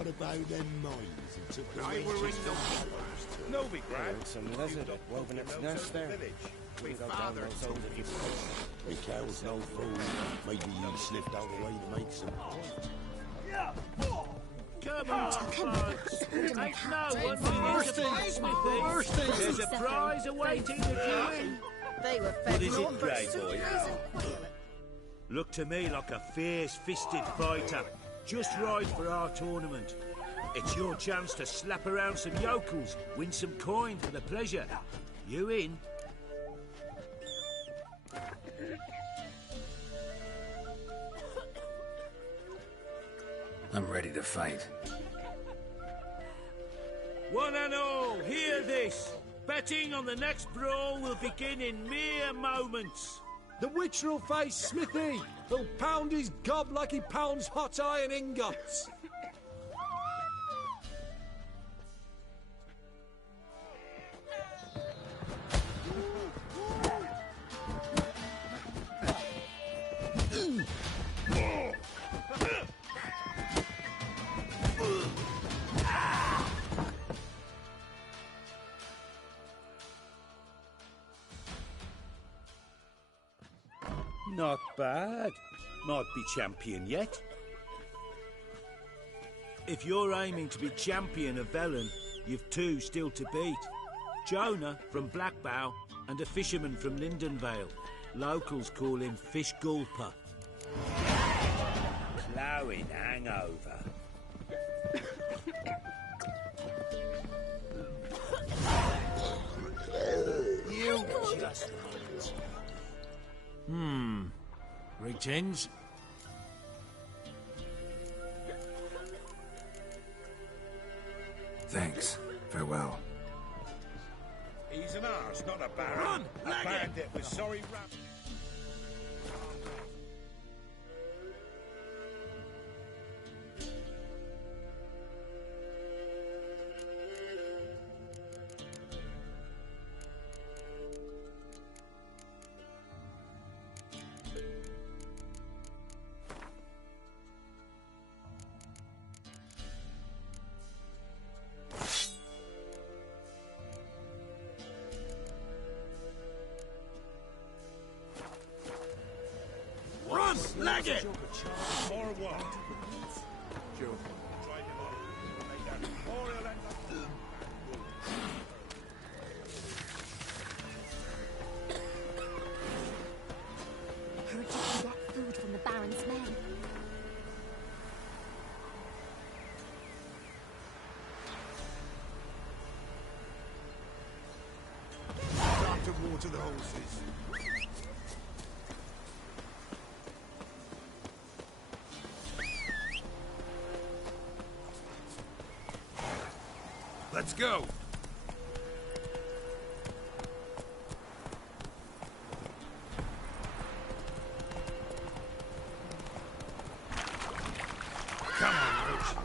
What about them mines who took the I will ring wages? no be grand. It's some lizard woven its nest there. My Go down father those holes if you The cow's no fool. Maybe he slipped out a way to make some. Come on, folks. Ain't no one willing to fight Smithy. There's a prize awaiting if you win. They were What fed is it, on, but Grey Sue Boy? isn't quite. Look to me like a fierce-fisted fighter. Just right for our tournament. It's your chance to slap around some yokels, win some coin for the pleasure. You in? I'm ready to fight. One and all, hear this. Betting on the next brawl will begin in mere moments. The Witcher will face Smithy. He'll pound his gob like he pounds hot iron ingots. Not bad. Might be champion yet. If you're aiming to be champion of Velen, you've two still to beat. Jonah from Blackbow and a fisherman from Lindenvale. Locals call him Fish Gulper. Ploughing hangover. You just Greetings. Thanks. Farewell. He's an arse, not a baron. Run, a bandit with sorry rap. Run! Leg it! Or what? Joe. Drive him off. Make that memorial end up. Heard you can get food from the Baron's men. Time to water the horses. Let's go. Come on, Roach.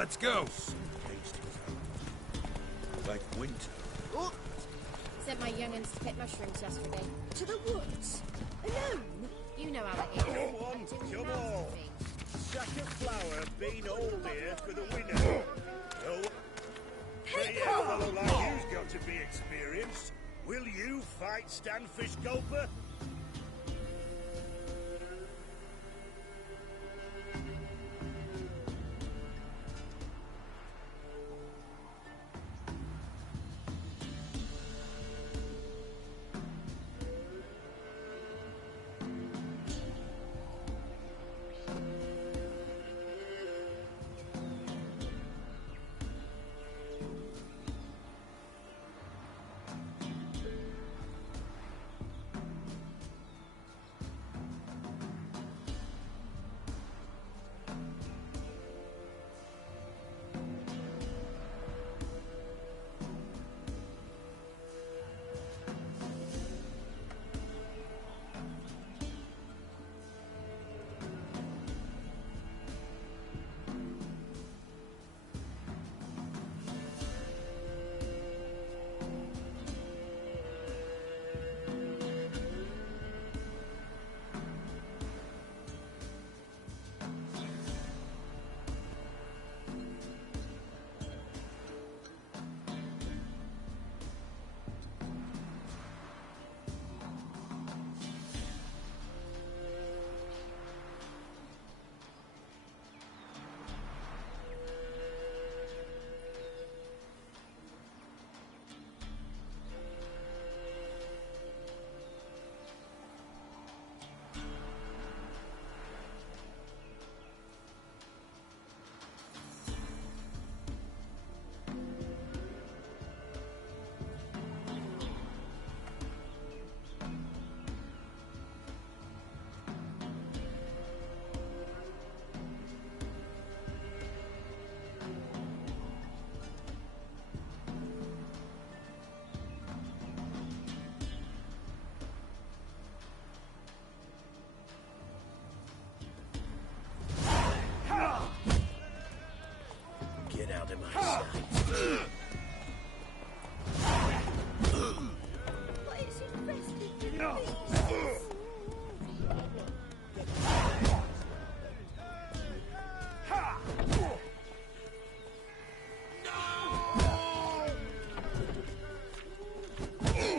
Let's go. Like winter. Sent my young'uns to pick mushrooms yesterday. To the woods? Alone? You know how it is. Come on, come on. Sack of flour been old here for the winter. No. Hey, A fellow like you's got to be experienced. Will you fight Stanfish Gulper? Get out of my sight. But it's infested with beasts.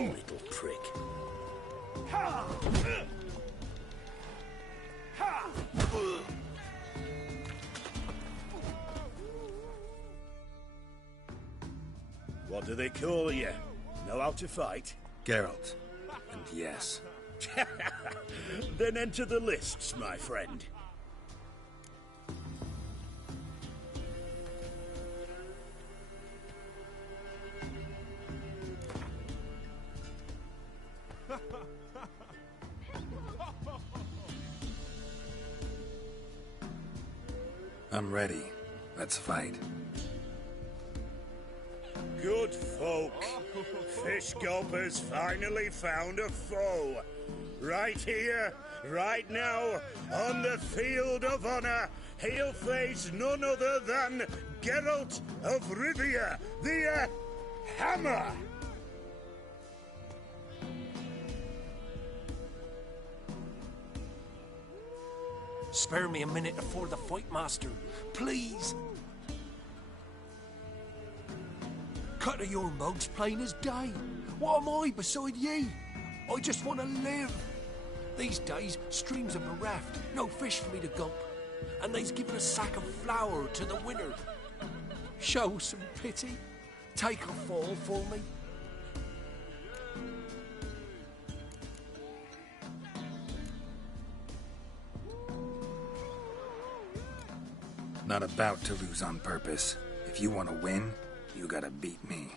Little prick. What do they call you? Know how to fight? Geralt. And yes. Then enter the lists, my friend. I'm ready. Let's fight. Good folk. Fish Gulper's finally found a foe. Right here, right now, on the field of honor, he'll face none other than Geralt of Rivia, the Hammer. Spare me a minute before the fight, master. Please. Cut of your mugs plain as day. What am I beside ye? I just want to live. These days, streams are bereft. No fish for me to gulp. And they's given a sack of flour to the winner. Show some pity. Take a fall for me. Not about to lose on purpose. If you want to win, you gotta beat me.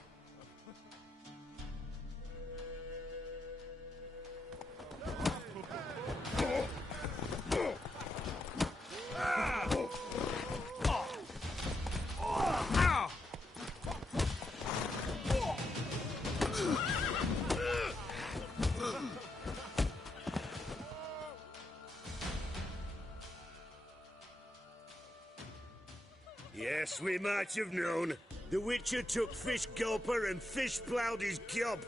Yes, we might have known. The Witcher took Fish Gulper and fish-ploughed his gob.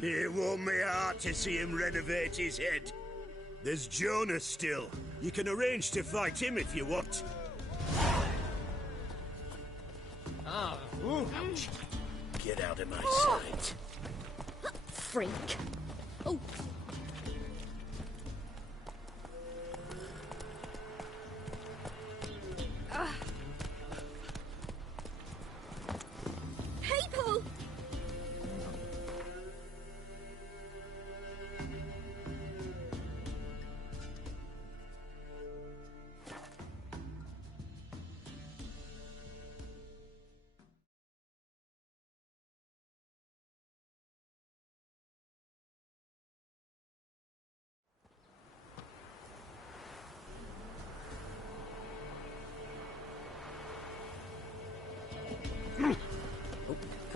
It warmed me heart to see him renovate his head. There's Jonas still. You can arrange to fight him if you want. Ouch. Get out of my sight. freak. Oh. People!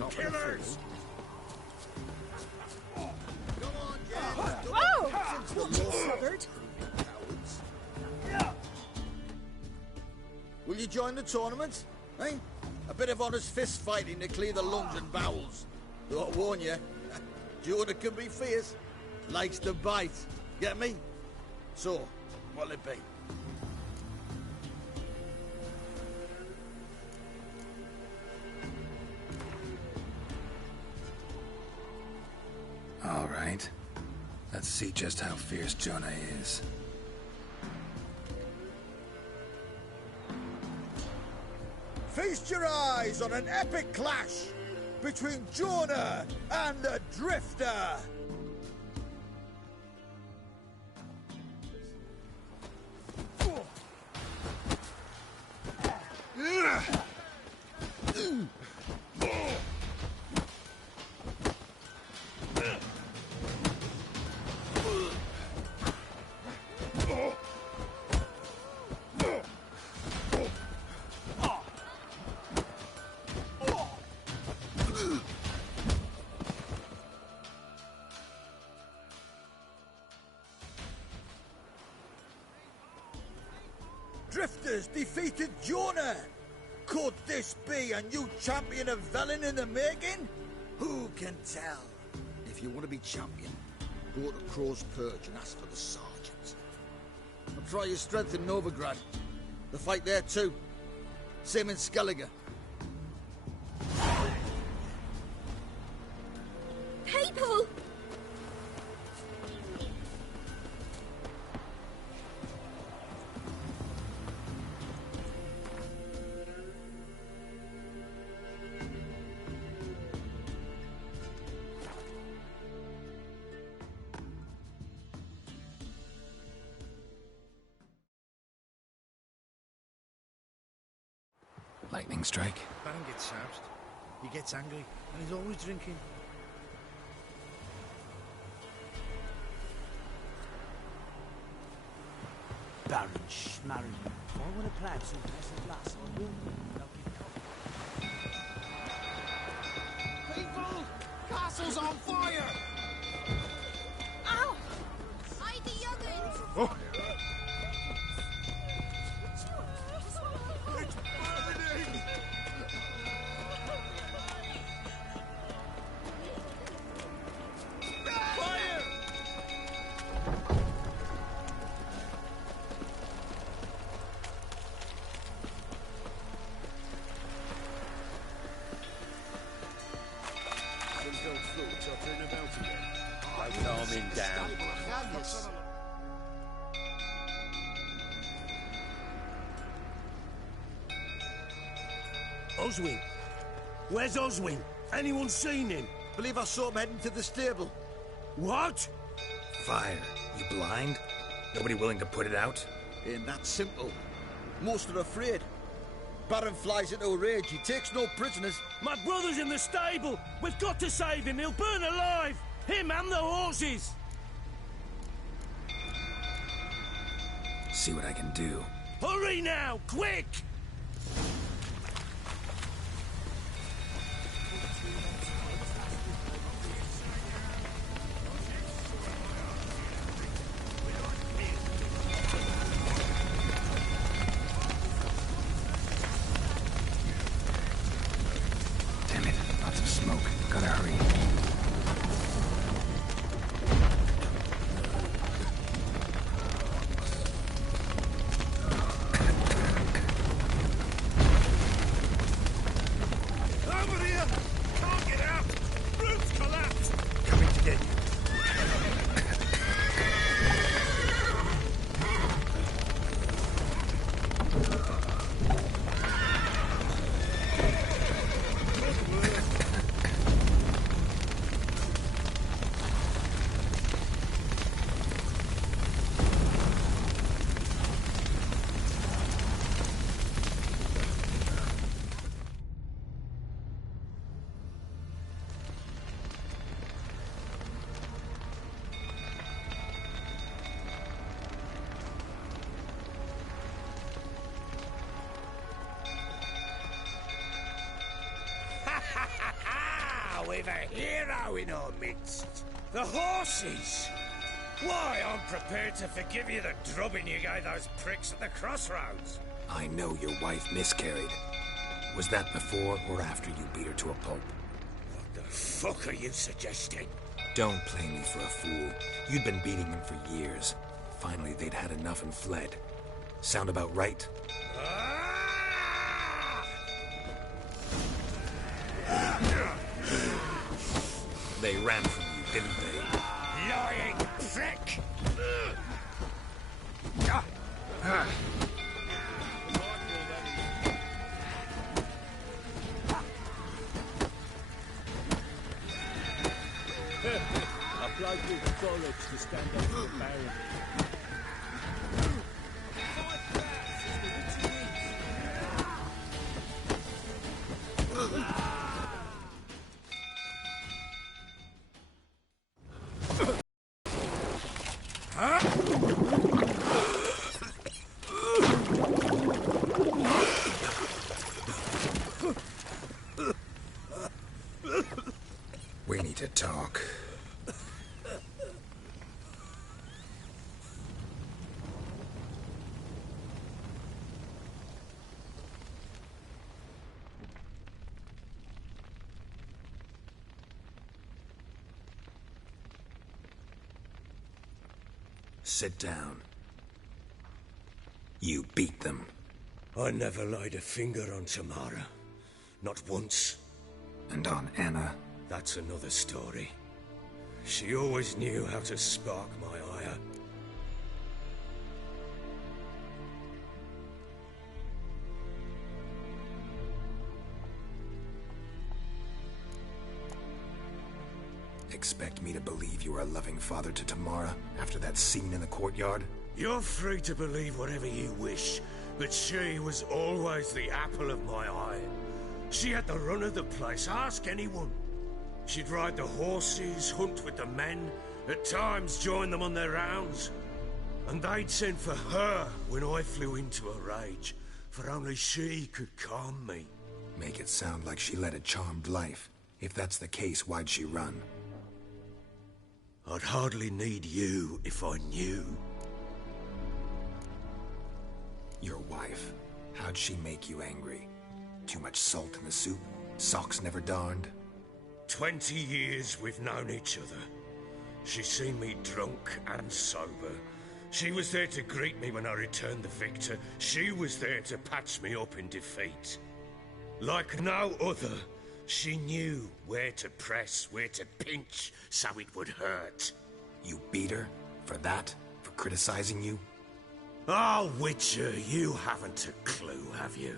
Killers! Whoa! What you covered? Will you join the tournament? Eh? A bit of honest fist fighting to clear the lungs and bowels. Though I warn you, Jonah can be fierce. Likes to bite. Get me? So, what'll it be? All right. Let's see just how fierce Jonah is. Feast your eyes on an epic clash between Jonah and the Drifter. Drifters defeated Jonah. Could this be a new champion of Velen in the making? Who can tell? If you want to be champion, go to Crow's Purge and ask for the sergeant. And try your strength in Novigrad. The fight there too. Same in Skellige. People! Lightning strike. Baron gets soused. He gets angry, and he's always drinking. Baron Schmarren. If I want to plant some pleasant lass, I will. People! Castle's on fire! Ow! I the young'uns! Oh. It's burning! Fire! Calming down. Oswin? Where's Oswin? Anyone seen him? Believe I saw him heading to the stable. What? Fire. You blind? Nobody willing to put it out? Ain't that simple. Most are afraid. Baron flies into a rage. He takes no prisoners. My brother's in the stable! We've got to save him! He'll burn alive! Him and the horses! See what I can do. Hurry now! Quick! Damn it. Lots of smoke. Gotta hurry. we've a hero in our midst. The horses! Why, I'm prepared to forgive you the drubbing you gave those pricks at the crossroads. I know your wife miscarried. Was that before or after you beat her to a pulp? What the fuck are you suggesting? Don't play me for a fool. You'd been beating them for years. Finally, they'd had enough and fled. Sound about right? They ran from you, didn't they? Lying prick! A bloke with bollocks to stand up to the Baron. We need to talk. Sit down. You beat them. I never laid a finger on Tamara. Not once. And on Anna? That's another story. She always knew how to spark my ire. Expect me to believe you were a loving father to Tamara after that scene in the courtyard? You're free to believe whatever you wish, but she was always the apple of my eye. She had the run of the place, ask anyone. She'd ride the horses, hunt with the men, at times join them on their rounds. And they'd send for her when I flew into a rage, for only she could calm me. Make it sound like she led a charmed life. If that's the case, why'd she run? I'd hardly need you if I knew. Your wife. How'd she make you angry? Too much salt in the soup? Socks never darned? 20 years we've known each other. She's seen me drunk and sober. She was there to greet me when I returned the victor. She was there to patch me up in defeat. Like no other, she knew where to press, where to pinch, so it would hurt. You beat her? For that? For criticizing you? Oh, Witcher, you haven't a clue, have you?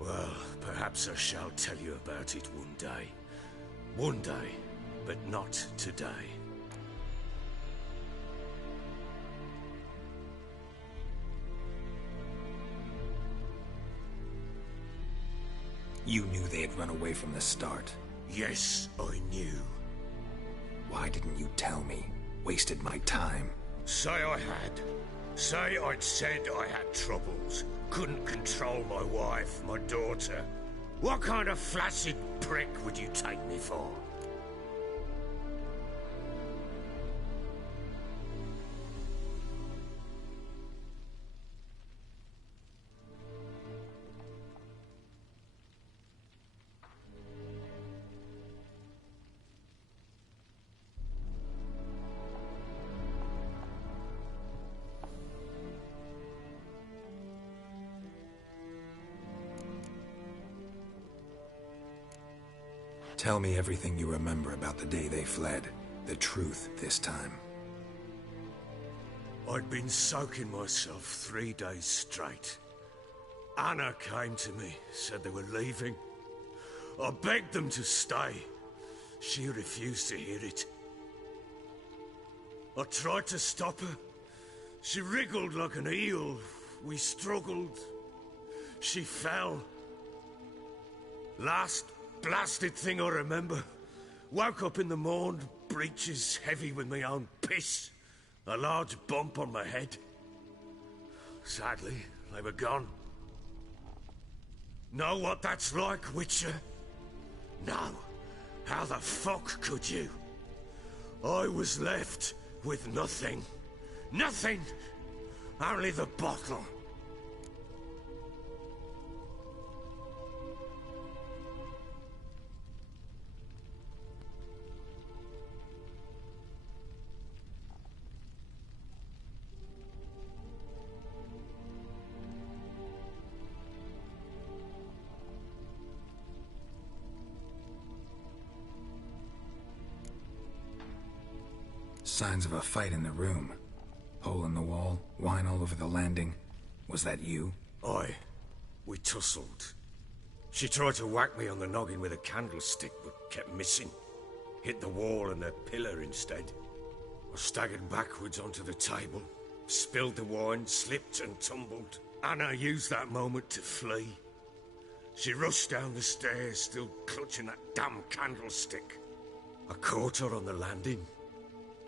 Well, perhaps I shall tell you about it one day. One day, but not today. You knew they had run away from the start. Yes, I knew. Why didn't you tell me? Wasted my time. Say I had. Say I'd said I had troubles. Couldn't control my wife, my daughter. What kind of flaccid prick would you take me for? Tell me everything you remember about the day they fled. The truth this time. I'd been soaking myself 3 days straight. Anna came to me, said they were leaving. I begged them to stay. She refused to hear it. I tried to stop her. She wriggled like an eel. We struggled. She fell. Last blasted thing I remember. Woke up in the morn, breeches heavy with my own piss. A large bump on my head. Sadly, they were gone. Know what that's like, Witcher? No. How the fuck could you? I was left with nothing. Nothing! Only the bottle. Signs of a fight in the room. Hole in the wall, wine all over the landing. Was that you? Aye. We tussled. She tried to whack me on the noggin with a candlestick, but kept missing. Hit the wall and a pillar instead. I staggered backwards onto the table, spilled the wine, slipped and tumbled. Anna used that moment to flee. She rushed down the stairs, still clutching that damn candlestick. I caught her on the landing.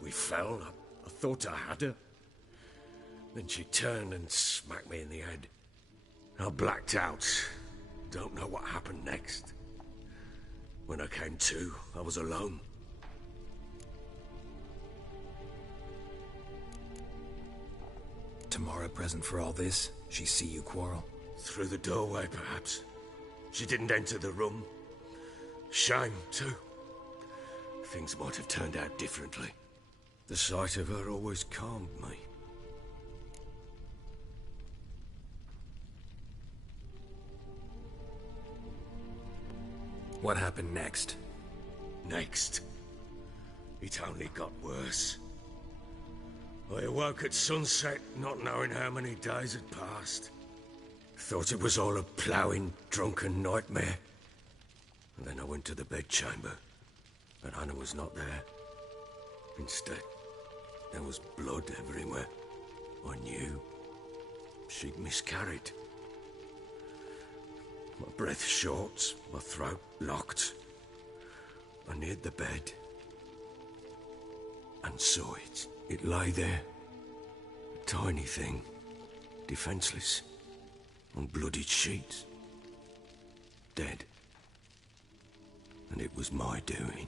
We fell. I thought I had her. Then she turned and smacked me in the head. I blacked out. Don't know what happened next. When I came to, I was alone. Tamara present for all this? She see you quarrel? Through the doorway, perhaps. She didn't enter the room. Shame, too. Things might have turned out differently. The sight of her always calmed me. What happened next? Next? It only got worse. I awoke at sunset, not knowing how many days had passed. Thought it was all a ploughing, drunken nightmare. And then I went to the bedchamber, but Anna was not there. Instead, there was blood everywhere. I knew she'd miscarried. My breath short, my throat locked. I neared the bed and saw it. It lay there, a tiny thing, defenseless, on bloodied sheets, dead. And it was my doing.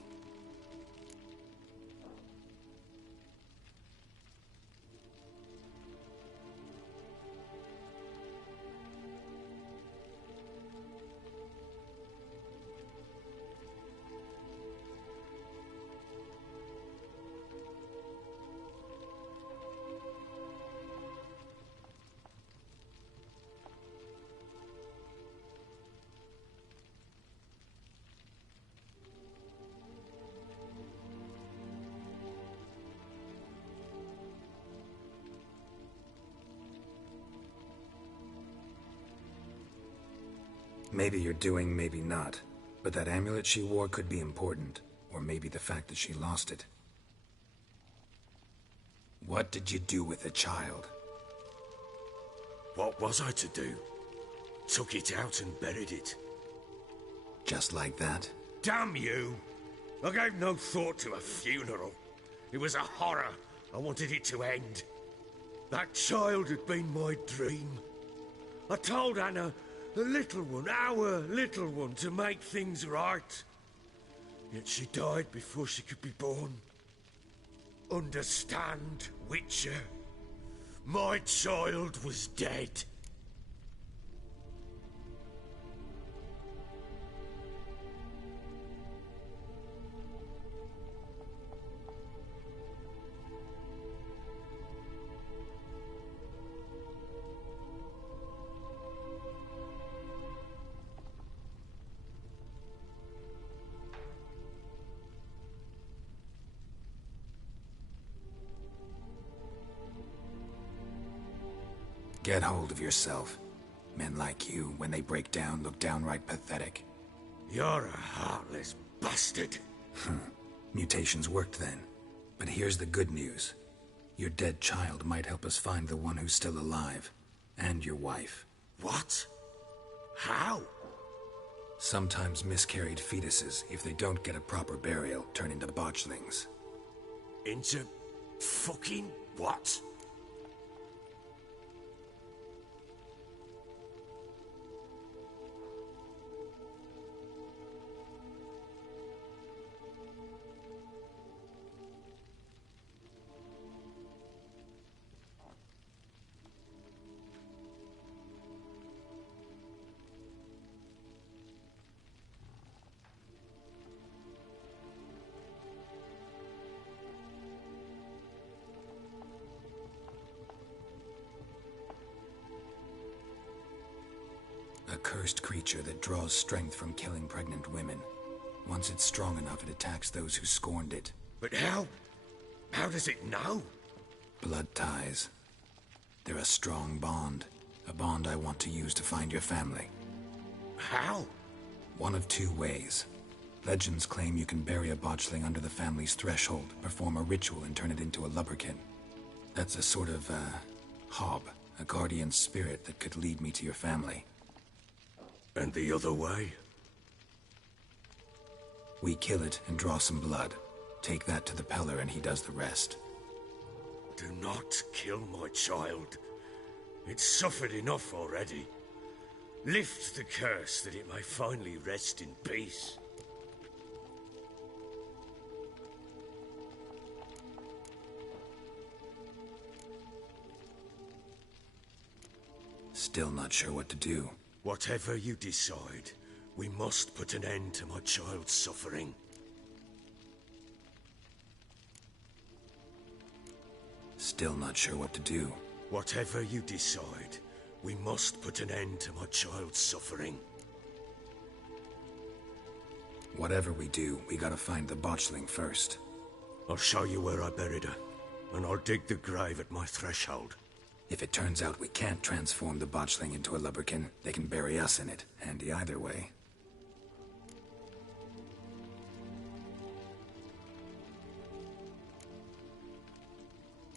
Maybe you're doing, maybe not. But that amulet she wore could be important. Or maybe the fact that she lost it. What did you do with the child? What was I to do? Took it out and buried it. Just like that? Damn you! I gave no thought to a funeral. It was a horror. I wanted it to end. That child had been my dream. I told Anna, the little one, our little one, to make things right. Yet she died before she could be born. Understand, Witcher? My child was dead. Get hold of yourself. Men like you, when they break down, look downright pathetic. You're a heartless bastard. Mutations worked then. But here's the good news. Your dead child might help us find the one who's still alive. And your wife. What? How? Sometimes miscarried fetuses, if they don't get a proper burial, turn into botchlings. Into fucking what? A cursed creature that draws strength from killing pregnant women. Once it's strong enough, it attacks those who scorned it. But how? How does it know? Blood ties. They're a strong bond. A bond I want to use to find your family. How? One of two ways. Legends claim you can bury a botchling under the family's threshold, perform a ritual, and turn it into a lubberkin. That's a sort of, hob, a guardian spirit that could lead me to your family. And the other way? We kill it and draw some blood. Take that to the Peller and he does the rest. Do not kill my child. It's suffered enough already. Lift the curse that it may finally rest in peace. Still not sure what to do. Whatever you decide, we must put an end to my child's suffering. Still not sure what to do. Whatever you decide, we must put an end to my child's suffering. Whatever we do, we gotta find the botchling first. I'll show you where I buried her, and I'll dig the grave at my threshold. If it turns out we can't transform the botchling into a lubberkin, they can bury us in it. Handy either way.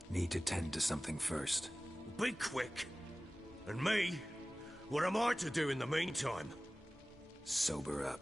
Need to tend to something first. Be quick. And me? What am I to do in the meantime? Sober up.